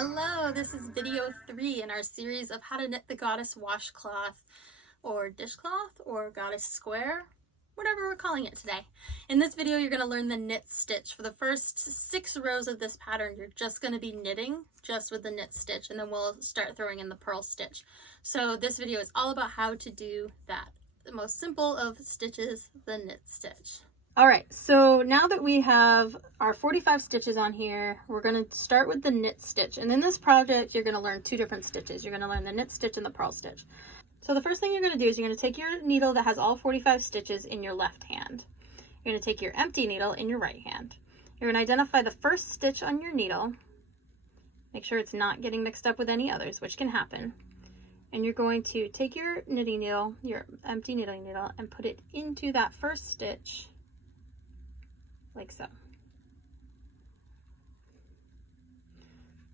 Hello, this is video 3 in our series of how to knit the goddess washcloth or dishcloth or goddess square, whatever we're calling it today. In this video, you're going to learn the knit stitch. For the first 6 rows of this pattern, you're just going to be knitting just with the knit stitch, and then we'll start throwing in the purl stitch. So this video is all about how to do that. The most simple of stitches, the knit stitch. All right, so now that we have our 45 stitches on here, we're going to start with the knit stitch. And in this project, you're going to learn 2 different stitches. You're going to learn the knit stitch and the purl stitch. So the first thing you're going to do is you're going to take your needle that has all 45 stitches in your left hand. You're going to take your empty needle in your right hand. You're going to identify the first stitch on your needle. Make sure it's not getting mixed up with any others, which can happen. And you're going to take your knitting needle, your empty knitting needle, and put it into that first stitch, like so.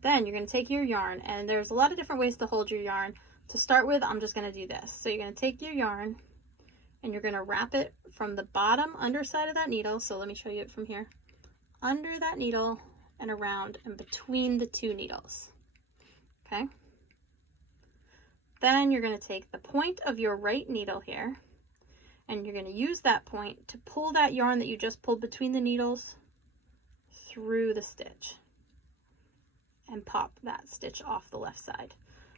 Then you're going to take your yarn, and there's a lot of different ways to hold your yarn. To start with, I'm just going to do this. So you're going to take your yarn and you're going to wrap it from the bottom underside of that needle. So let me show you it from here. Under that needle and around and between the 2 needles. Okay. Then you're going to take the point of your right needle here, and you're going to use that point to pull that yarn that you just pulled between the needles through the stitch and pop that stitch off the left side.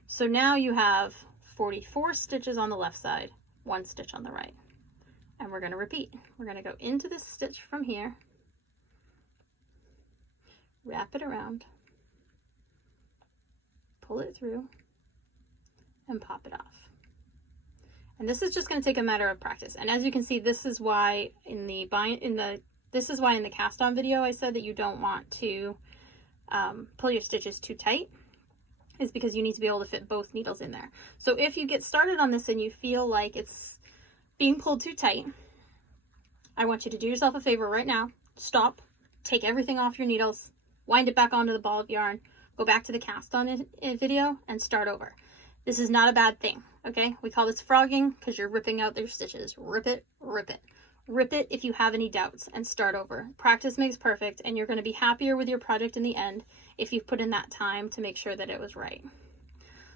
So now you have 44 stitches on the left side, 1 stitch on the right. And we're going to repeat. We're going to go into this stitch from here, wrap it around, pull it through, and pop it off. And this is just going to take a matter of practice. And as you can see, this is why in the cast on video I said that you don't want to pull your stitches too tight, is because you need to be able to fit both needles in there. So if you get started on this and you feel like it's being pulled too tight, I want you to do yourself a favor right now. Stop, take everything off your needles, wind it back onto the ball of yarn, go back to the cast on video, and start over. This is not a bad thing, okay? We call this frogging because you're ripping out their stitches. Rip it, rip it. Rip it if you have any doubts and start over. Practice makes perfect, and you're going to be happier with your project in the end if you've put in that time to make sure that it was right.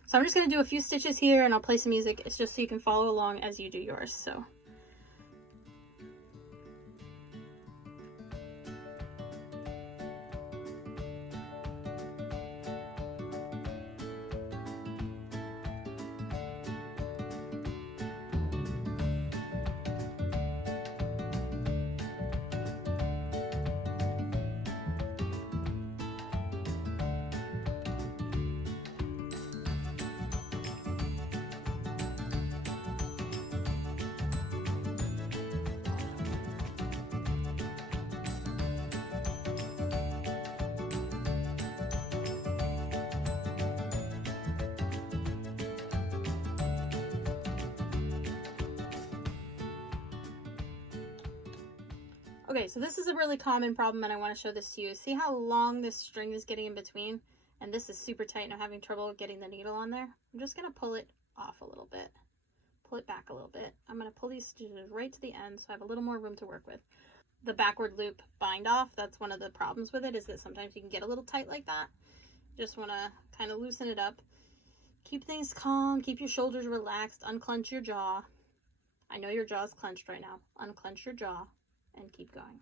So I'm just going to do a few stitches here, and I'll play some music. It's just so you can follow along as you do yours. So. Okay, so this is a really common problem, and I want to show this to you. See how long this string is getting in between? And this is super tight, and I'm having trouble getting the needle on there. I'm just going to pull it off a little bit. Pull it back a little bit. I'm going to pull these stitches right to the end so I have a little more room to work with. The backward loop bind off, that's one of the problems with it, is that sometimes you can get a little tight like that. You just want to kind of loosen it up. Keep things calm, keep your shoulders relaxed, unclench your jaw. I know your jaw is clenched right now. Unclench your jaw and keep going.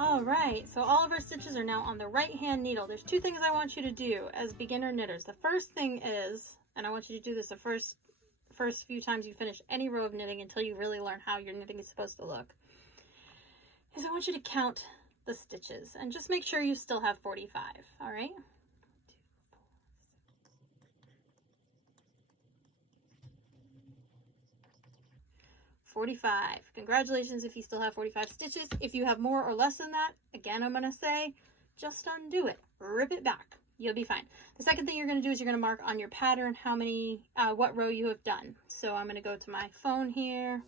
All right, so all of our stitches are now on the right hand needle. There's 2 things I want you to do as beginner knitters. The first thing is, and I want you to do this the first few times you finish any row of knitting until you really learn how your knitting is supposed to look, is I want you to count the stitches and just make sure you still have 45, all right? 45. Congratulations if you still have 45 stitches. If you have more or less than that, again, I'm going to say just undo it. Rip it back. You'll be fine. The second thing you're going to do is you're going to mark on your pattern how many, what row you have done. So I'm going to go to my phone here.